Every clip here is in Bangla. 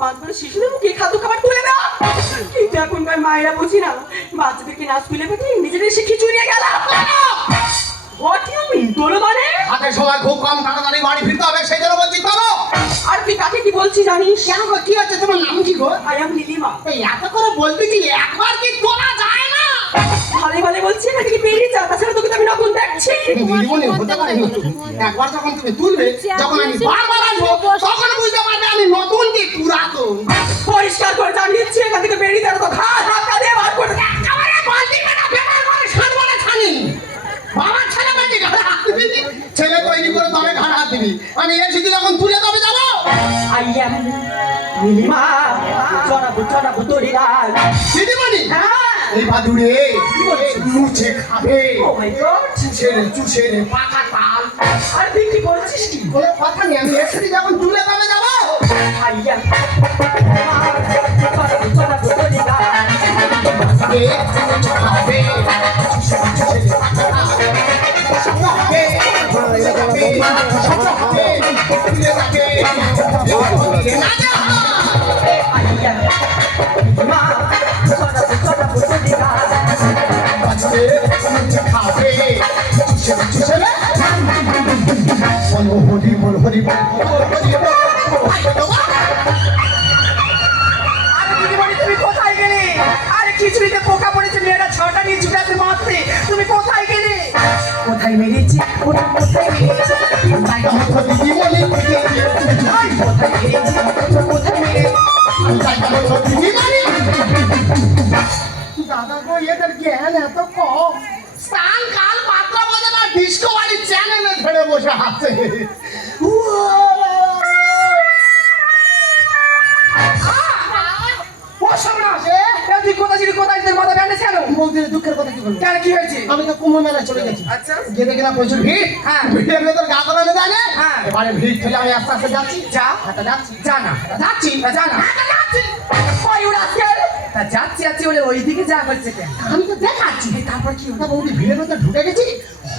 5 বছর শিশুদের মুখে খাদ্য খাবার তুলে দাও। কিন্তু এখনকার মায়েরা বুঝি না, বাচ্চাদেরকে না স্কুলে পাঠিয়ে নিজেদের সে খিচুড়ি নিয়ে গেল। What do you mean? তোর মানে হাতে সময় খুব কম, তাড়াতাড়ি বাড়ি ফিরতে হবে, সেই জন্য বলছি চলো। আর তুই কাকে কি বলছিস জানিস? কেন গো, কি আছে? তোমার নাম কি গো? I am Nilima. এই এত করে বলতেছি, একবার কি তোলা যায় না? ভালো ভালো বলছি, না কি বেরিয়ে যা, তাছাড়া তোকে তো আমি নতুন দেখছি। দিদিমণি হতে পারে নতুন। একবার যখন তুমি তুলবে, যখন আমি বারবার আসবো, তখন বুঝতে পারবে আমি নতুন কি পুরাতন। পরিষ্কার করে জানিয়েছি, এখান থেকে বেরিয়ে যা, তো ঘাট ধাক্কা দিয়ে বার করে দে। একেবারে বালতি মেটা বেকার করে সাতবারে ছানি। বাবার ছেলে মেয়েকে ঘাড়ে হাত দিবি, ছেলে তৈরি করে তবে ঘাড়ে হাত দিবি। আমি এসেছি যখন তুলে তবে যাবো। I am নীলিমা, জনাবো তোরি লাল। দিদিমণি, হ্যাঁ, এই বাদুড়ে মুছে খাবে। oh my god, চুষে রে পাকা তাল। আর তুই কি বলছিস কি? কোনো কথা নেই, আমি এসেছি যখন তুলে তবে যাবো। I am জনাবো তোরি লাল। খাবে, চুষে রে পাকা তাল। খাবে, তুলে যাবে, তুলে যাবে, না যা। I am নীলিমা, জনাবো তোরি লাল। বাঁচবে, খাবে, চুষে রে। বলো হরি বল, হরি বল, হরি বল। আরে দিদিমণি, তুমি কোথায় গেলে? আরে খিচুড়িতে পোকা পড়েছে, মেয়েরা ছটা নিয়ে ছুটাতে মারতে, তুমি কোথায় গেলে? কোথায় মেরেছি? কোথায় মেরেছি? জায়গা মতো দিদিমণি, কোথায় মেরেছি? কোথায় মেরেছি? জায়গা মতো দিদিমণি। দাদা গো, এদের জ্ঞান এত কম। স্থান কাল পাত্র বোঝে না, ডিসকভারি চ্যানেলে ধরে বসে আছে। তুই কোথায় ছিলি? কোথায় তোর মাথা ব্যান্ডেজ কেন? বৌদির দুঃখের কথা কি বলবো? কেন, কি হয়েছে? আমি তো কুম্ভ মেলায় চলে গেছি। আচ্ছা। গিয়ে দেখি না প্রচুর ভিড়। হ্যাঁ। ভিড়ের ভেতর গা করানো যায় না। হ্যাঁ। এবারে ভিড় ঠেলে আমি আস্তে আস্তে যাচ্ছি। যা। হাঁটা যাচ্ছি। যা না, যাচ্ছি। যা না। যাচ্ছি। ওই উড়াচ্ছে। তা যাচ্ছি বলে ওইদিকে যা হচ্ছে কেন? আমি তো দেখাচ্ছি। তারপর কি হলো? ওটা বৌদি ভিড়ের ভেতর ঢুকে গেছি।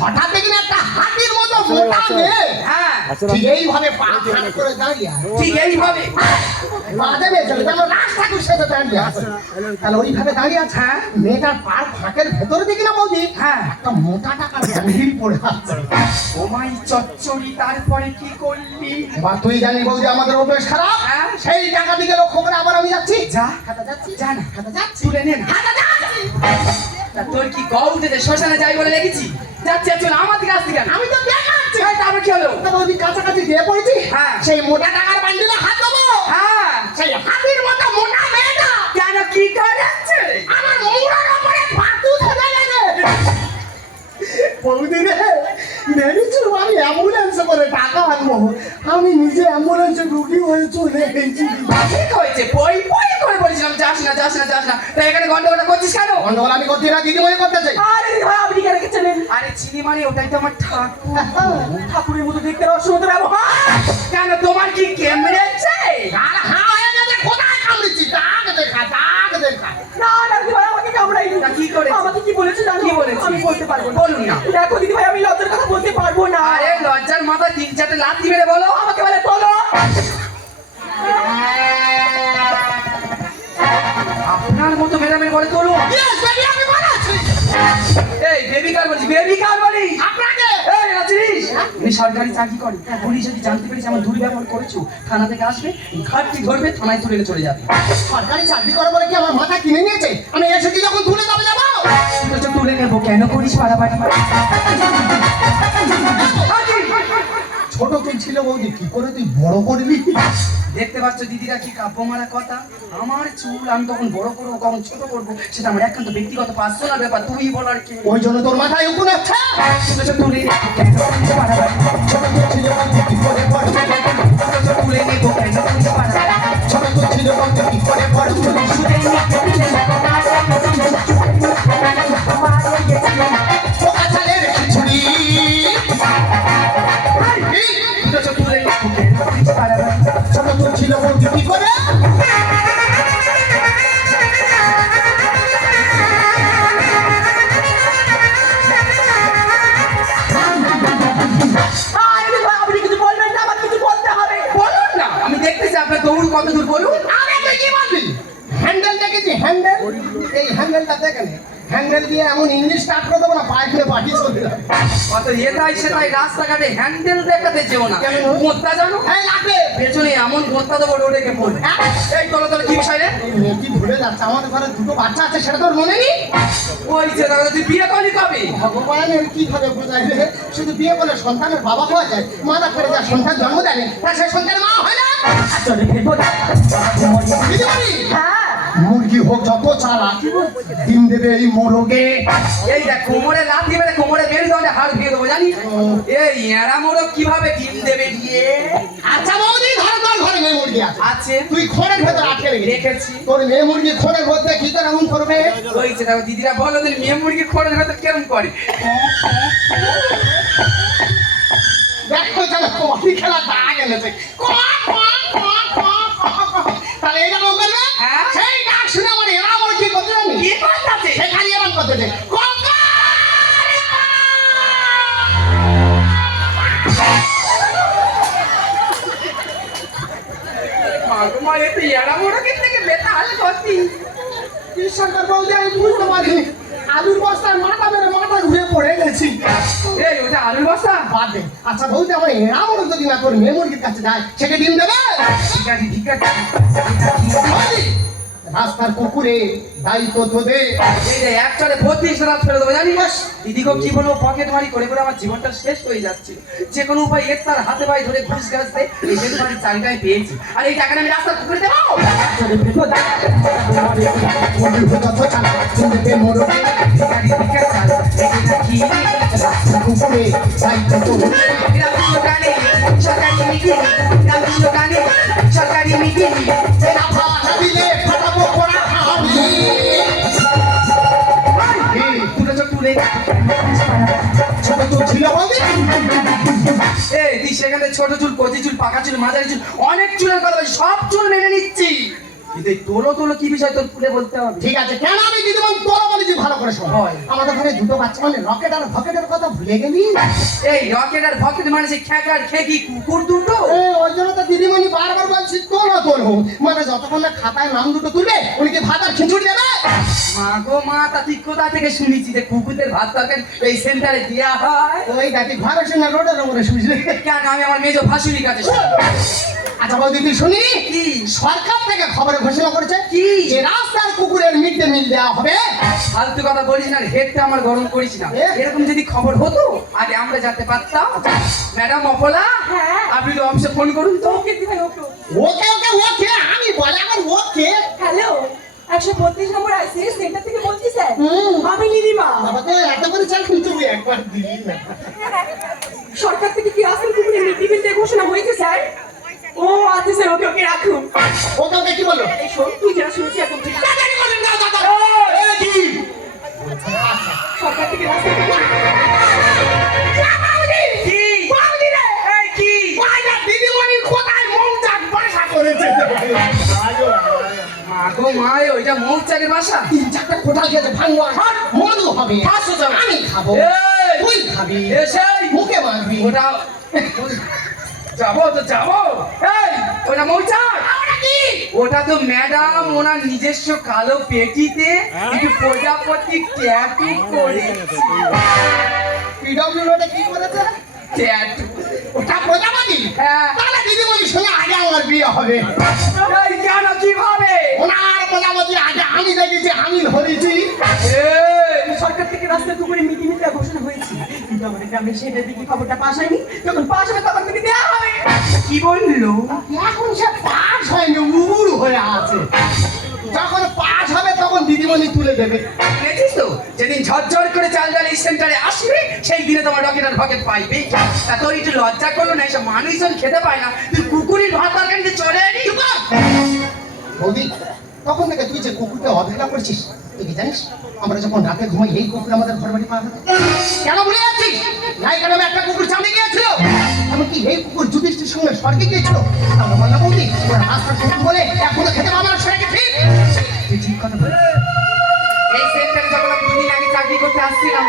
হঠাৎ দেখি না একটা হাতির মতো মোটা মেয়ে। হ্যাঁ, ঠিক এইভাবে পা ফাঁক করে দাঁড়িয়ে আছে। ঠিক এইভাবে। পা দেবে চলে, যেন রাস্তাকুর সাথে দাঁড়িয়ে আছে। তাহলে ওইভাবে দাঁড়িয়ে আছে। হ্যাঁ। মেয়েটার পার ফাঁকের ভেতরে দেখি না বৌদি, হ্যাঁ। একটা মোটা টাকার ব্যান্ডিল পড়ে আছে। ও মাই চচ্চড়ি, তারপরে কি করলি? এবার তুই জানি বৌদি আমাদের অভ্যেস খারাপ। হ্যাঁ। সেই টাকা দিকে লক্ষ্য করে আবার আমি যাচ্ছি। যা, হাঁটা যাচ্ছি। যা না, হাঁটা যাচ্ছি। তুলে নে না। হাঁটা যাচ্ছি। তা তোর কি গা উঠেছে? শ্মশানে যাই বলে লেগেছি? যাচ্ছি চল, আমার দিকে আসতে কেন? আমি তো দেখাচ্ছি। এই, তারপর কি হলো? তা বৌদি কাছাকাছি দিয়ে পড়েছি। হ্যাঁ। সেই মোটা টাকার বান্ডিলে হাত দেবো। হ্যাঁ, সেই হাতির মতো মোটা মেয়েটা কেন, কি করেছে? আমার মুড়ার উপরে পাতু ধরে গেছে। বৌদি রে, ভেবেছিল আমি অ্যাম্বুলেন্সে করে টাকা আনবো, আমি নিজে অ্যাম্বুলেন্সে রুগী হয়ে চলে গেছি। ঠিক হয়েছে, বই করে বলেছিলাম যাস না। তাই এখানে গন্ডগোলটা করছিস কেন? গন্ডগোল আমি করছি না, দিদিমণি করতেছে। আরে দিদি ভাই, আপনি কেন রেখেছিলেন? আরে চিনি মানে ওটাই তো আমার ঠাকুর। ঠাকুরের মতো দেখতে অসুবিধা ব্যবহার। কেন, তোমার কি কেমড়েছে? আর হ্যাঁ হয়ে গেছে, কোথায় কামড়েছি? দাগ দেখা। না দিদি ভাই, আমাকে কামড়াইনি। কি করেছে? আমাকে কি বলেছে জানো? কি বলেছে? আমি বলতে পারবো না। বলুন না। দেখো দিদি ভাই, আমি লজ্জার কথা বলতে পারবো না। আরে লজ্জার মাথায় 3-4টে লাথি মেরে বলো। আমাকে বলে বলো। আপনার মতো মেরামের বলে তোলো। Yes, baby, আমি বানাচ্ছি। এই বেবি কার বলিস? বেবি কার বলিস? আপনাকে এই রাচিস, উনি সরকারি চাকরি করে। পুলিশ যদি জানতে পেরেছে আমার দুর্ব্যবহার করেছো, থানা থেকে আসবে, ঘাটটি ধরবে, থানায় তুলে নিয়ে চলে যাবে। সরকারি চাকরি করে বলে কি আমার মাথা কিনে নিয়েছে? আমি এসেছি যখন তুলে যাবো। তো তুলে নেবো, কেন করিস পাড়াপাড়ি? ছোট তুই ছিল বৌদি, কি করে তুই বড় করবি? দেখতে পাচ্ছ দিদিরা কি কাব্য মারা কথা। আমার চুল আমি তখন বড় করবো, কখন ছোট করবো, সেটা আমার একান্ত ব্যক্তিগত পার্সোনাল ব্যাপার। তুই বলার কি? ওই জন্য তোর মাথায় উকুন আছে। তুলে নেবো, কেন করিস পাড়াপাড়ি? ছোট তুই ছিল বৌদি, কি করে বড়? তুলে নেবো, কেন করিস পাড়াপাড়ি? ছোট তুই ছিল বৌদি, কি করে বড়? পোকা চালের খিচুড়ি। তুলে নেবো, কেন করিস পাড়াপাড়ি? ছোট তুই ছিল বৌদি, কি করে? আরে দিদি ভাই, আপনি কিছু বলবেন না, আমার কিছু বলতে হবে। বলুন না, আমি দেখতেছি আপনার দৌড় কত দূর, বলুন। দেখেছি হ্যান্ডেল, এই হ্যান্ডেলটা দেখেন, হ্যান্ডেল দিয়ে এমন ইংলিশ স্টার্ট করে দেবো না, পায়ে ফেলে পাঠিয়ে চলে যাবে। কত এটাই সেটাই রাস্তাঘাটে হ্যান্ডেল দেখাতে যেও না। কেন? গোত্তা জানো? এই লাগবে। পেছনে এমন গোত্তা দেবো রোডে পড়বে। এই তোলো তোলো কি বিষয় রে? এই মেয়েটি ভুলে যাচ্ছে, আমাদের ঘরে দুটো বাচ্চা আছে, সেটা তোর মনে নেই? ওই যে দাদা তুই বিয়ে করলি কবে? ভগবানের কিভাবে বোঝাইবে, শুধু বিয়ে করলে সন্তানের বাবা হওয়া যায়, মাথা করে যা সন্তান জন্ম দেয় তা সে সন্তানের মা হয় না। চলে ফেলবো না। দিদিমণি, হ্যাঁ মুরগি হোক যত চালা, ডিম দেবে এই মোরগে। এই দেখ কোমরে লাথি মেরে কোমরে বের ধরে হাড় ভেঙে দেবো জানি। এই এরা মোড়ক কিভাবে ডিম দেবে দিয়ে? আচ্ছা বৌদি, ধর তোর ঘরে মেয়ে মুরগি আছে, আছে তুই খড়ের ভেতর আটকে রেখেছি। তোর মেয়ে মুরগি খড়ের মধ্যে কি করে এমন করবে? ওই যে দেখো দিদিরা বলো যে মেয়ে মুরগি খোঁড়ের ভেতর কেমন করে। দেখো যেন কবি খেলা দাগ এনেছে, তাহলে এইরকম করবে। হ্যাঁ। সেই ডাক শুনে আমার এরা আমার কি করতে জানি, কি করতেছে? সেখানে এরকম করতে দে। মা এতে এরা মোড়কের থেকে বেতাল করতি। ঈশ্বরকার বলতে আমি বুঝতে পারিনি, আলুর বস্তায় মাথা মেরে মাথা ঘুরে পড়ে গেছি। এই ওটা আলুর বস্তা? বাদ দে। আচ্ছা বলতে আমার এরা আমার যদি না তোর মেয়ে মুরগির কাছে যায়, সেকে ডিম দেবে? ঠিক আছে ঠিক আছে। বৌদি, রাস্তার কুকুরে দায়িত্ব তোদের। এই যে এক চলে 32 রাত ফেলে দেবো জানিস? দিদিকে কি বলবো, পকেট মারি করে করে আমার জীবনটা শেষ হয়ে যাচ্ছে। যে কোনো উপায় এর তার হাতে পায়ে ধরে ঘুষ গাছতে এই যে বাড়ির চাকরিটাই পেয়েছি, আর এই টাকাটা আমি রাস্তার পুকুরে দেবো। চলে ফেলবো না। মুরগি হোক যত চালা, ডিম দেবে মোরগে। রাস্তার কুকুরে দায়িত্ব তোদের। সরকারি মিটিং এরা ভাড়া দিলে ফাটাবো পোড়া খাওয়াবি। তুলে চোখ তুলে। ছোট তো ছিল বৌদি। এই তুই সেখানে ছোট চুল, কচি চুল, পাকা চুল, মাঝারি চুল, অনেক চুলের কথা বলছিস, সব চুল মেনে নিচ্ছি। কিন্তু এই তোলো তোলো কি বিষয় তোর খুলে বলতে হবে। ঠিক আছে, কেন আমি দিদিমন তোরা বলেছি ভালো করে শোন। হয়। আমাদের ঘরে দুটো বাচ্চা, মানে রকেট আর ভকেটের কথা ভুলে গেলি? এই রকেট আর ভকেট মানে সেই খ্যাকার খেকি কুকুর দুটো। ওই জন্য তো দিদিমণি বারবার বলছি তোলো তোলো, মানে যতক্ষণ না খাতায় নাম দুটো তুলবে উনি কি ভাত আর খিচুড়ি দেবে? মা গো মা, তা তুই কোথা থেকে শুনেছি যে কুকুরদের ভাত তরকারি এই সেন্টারে দেওয়া হয়? ওই দেখি ঘরে শুনে রোডের উপরে শুনছি। কেন, আমি আমার মেজো ভাসুরির কাছে শুনি। আচ্ছা বৌদি তুই শুনি, কি? সরকার থেকে খবরে ঘোষণা করেছে কি? যে রাস্তার কুকুরের মিড ডে মিল দেওয়া হবে। ফালতু কথা বলিস না, হেডটা আমার গরম করিস না। এ? এরকম যদি খবর হতো আগে আমরা যেতে পারতাম। ম্যাডাম অপলা, হ্যাঁ। আপনি তো অফিসে ফোন করুন তো। ওকে ওকে ওকে, আমি বলে এখন ওকে। হ্যালো, 132 নম্বর আইসিএস সেন্টার থেকে বলছি স্যার। হুম। আমি লিলিমা। আমাকে এত করে চাল কিন্তু তুই একবার দিলি না। সরকার থেকে কি রাস্তার কুকুরে মিড ডে মিল ঘোষণা হয়েছে স্যার? ও আচ্ছা স্যার, ওকে ওকে রাখুন। ওকে ওকে কি বললো? এই শোন, তুই যেটা শুনেছি এখন ঠিক আছে। এই কি? সরকার থেকে রাস্তার কুকুরে কি? এই কি? দিদিমণির কোথায় মৌচাক বাসা করেছে? মা গো মা, ওইটা মৌচাকের বাসা। তিন চারটা কোথায় গেছে ভাঙবো, মধু হবে, পাঁচশো টাকা। আমি খাবো, এই! তুই খাবি, এসে মুখে মারবি। ওটা যাবো তো যাবো। এই ওটা মৌচাক। ওটা তো ম্যাডাম ওনার নিজস্ব কালো পেটিতে একটু প্রজাপতি ট্যাটু করেছে। পিডব্লিউ রোডে কি করেছে? ট্যাটু। ওটা প্রজাপতি? হ্যাঁ। তাহলে দিদিমণির সঙ্গে আগে আমার বিয়ে হবে। এই কেন, কিভাবে? ওনার প্রজাপতি আগে আমি দেখেছি, আমি ধরেছি। এই, সরকার থেকে রাস্তার কুকুরে মিড ডে মিল ঘোষণা হয়েছে, কিন্তু আমাদের গ্রামে সেটার দিকে খবরটা পাস হয়নি। যখন পাস হবে তখন থেকে দেওয়া হবে। কি বললো? এখন সে পাস হয়নি, উড় হয়ে আছে। যখন পাস হবে তখন দিদিমণি তুলে দেবে। দেখেছিস তো, যেদিন ঝরঝর করে চাল ডাল এই সেন্টারে আসবে সেই দিনে তোমার রকেট আর ভকেট পাইবে। তা তোর একটু লজ্জা করলো না? এসব মানুষজন খেতে পায় না, তুই কুকুরের ভাত তরকারিতে চলে এলি। বৌদি, তখন থেকে তুই যে কুকুরকে অবহেলা করছিস, তুই কি জানিস আমরা যখন রাতে ঘুমাই এই কুকুর আমাদের ঘর বাড়ি পাওয়া কেন ভুলে যাচ্ছিস? নায়িকা নামে একটা কুকুর চাঁদে গিয়েছিল, এমনকি এই কুকুর যুধিষ্ঠির সঙ্গে স্বর্গে গিয়েছিল। আমরা বললাম বৌদি ওরা রাস্তার কুকুর বলে এখনো খেতে পাবো না, সেটা কি ঠিক? তুই ঠিক কথা বল। এই সেন্টারে যখন আমি 2 দিন আগে চাকরি করতে আসছিলাম,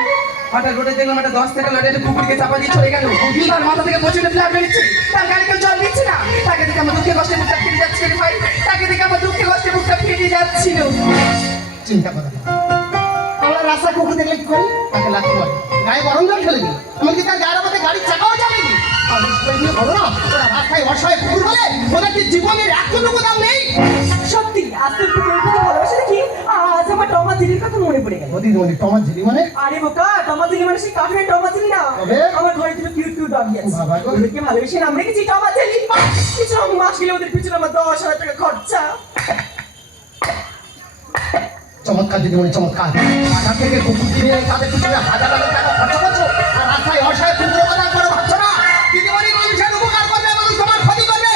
হঠাৎ রোডে দেখলাম একটা 10 টাকা লটে একটা কুকুরকে চাপা দিয়ে চলে গেল। তার মাথা থেকে প্রচন্ড ব্লাড বেরিয়েছে, তার গাড়ি কেউ জল দিচ্ছে না। তাকে দেখে আমার দুঃখে কষ্টে বুকটা ফেটে যাচ্ছিল ভাই, তাকে দেখে আমার দুঃখে কষ্টে বুকটা ফেটে যাচ্ছিল। চিন্তা করো না। আমরা রাস্তায় কুকুর দেখলে কি করি? তাকে লাথি মারি, গায়ে গরম জল ঢেলে দিই, এমনকি তার গায়ের মধ্যে গাড়ির চাকাও চালিয়ে দিই। আর সবাই মিলে বলো না, ওরা রাস্তায় অসহায় কুকুর বলে ওদের কি জীবনের একটুকু দাম নেই? সত্যি আজকে কুকুরের প্রতি ভালোবাসা দেখি আজ আমার টমা দিদির কথা মনে পড়ে গেল। মোদি মোদি টমার ঝিলি মানে? আরে বোকা, টমা দিদি মানে সেই কাঠের টমা দিদি না। তবে? আমার ঘরে দুটো কিউট কিউট ডগি আছে। বাবা গো। ওদেরকে ভালোবেসে নাম রেখেছি টমা দিদি। কিছু মাস গেলে ওদের পিছনে আমার 10,000 টাকা খরচা। চমৎকার দিদিমণি, চমৎকার। বাজার থেকে কুকুর কিনে তাদের পিছনে হাজার হাজার টাকা খরচা করছো, আর রাস্তায় অসহায় কুকুরের কথা করে ভাবছো না? দিদিমণি মানুষের উপকার করবে, মানুষ তোমার ক্ষতি করবে।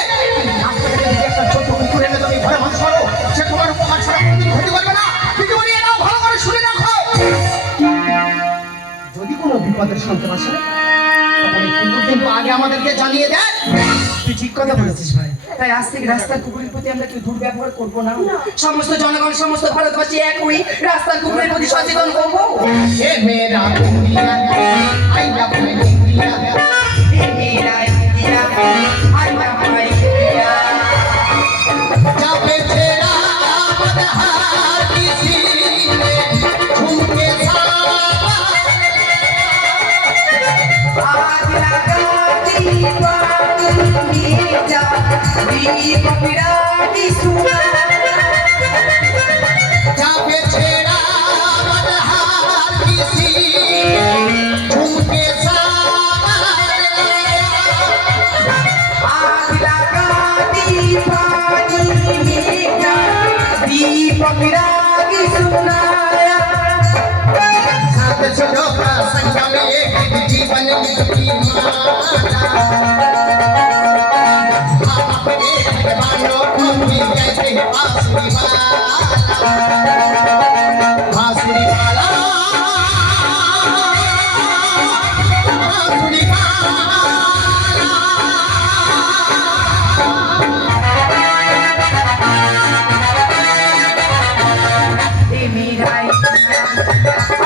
রাস্তা থেকে যদি একটা ছোট্ট কুকুর এনে তুমি ঘরে মানুষ করো, সে তোমার উপকার ছাড়া কোনোদিন ক্ষতি করবে না। দিদিমণি এটাও ভালো করে শুনে রাখো। যদি কোনো বিপদের সন্তান আসে, তখন এই কুকুর কিন্তু আগে আমাদেরকে জানিয়ে দেয়। তুই ঠিক কথা বলেছিস ভাই। তাই আজ থেকে রাস্তার কুকুরের প্রতি আমরা কেউ দুর্ব্যবহার করবো না। সমস্ত জনগণ, সমস্ত ভারতবাসী এক হয়ে রাস্তার কুকুরের প্রতি সচেতন করবো। এ মেয়েরা India, I love my India. A Mera India, I love my India. যাবে ছেড়া মদহার কিসি নে ঝুমকে সাবা। आग लगा दीवानी जा दीप पिरानी सुना। যাবে ছেড়া মদহার কিসি ঝুমকে সাবা। आग लगा दीवानी जा दीप पिरानी सुनाया। साथ चलो प्रसंग में जीवन की माला। हम अपने जवानों को भी कहते हैं बांसुरी वाला, बांसुरी वाला, बांसुरी वाला। ए मेरा India,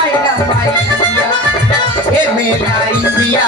I love my India. ये मेरा इंडिया,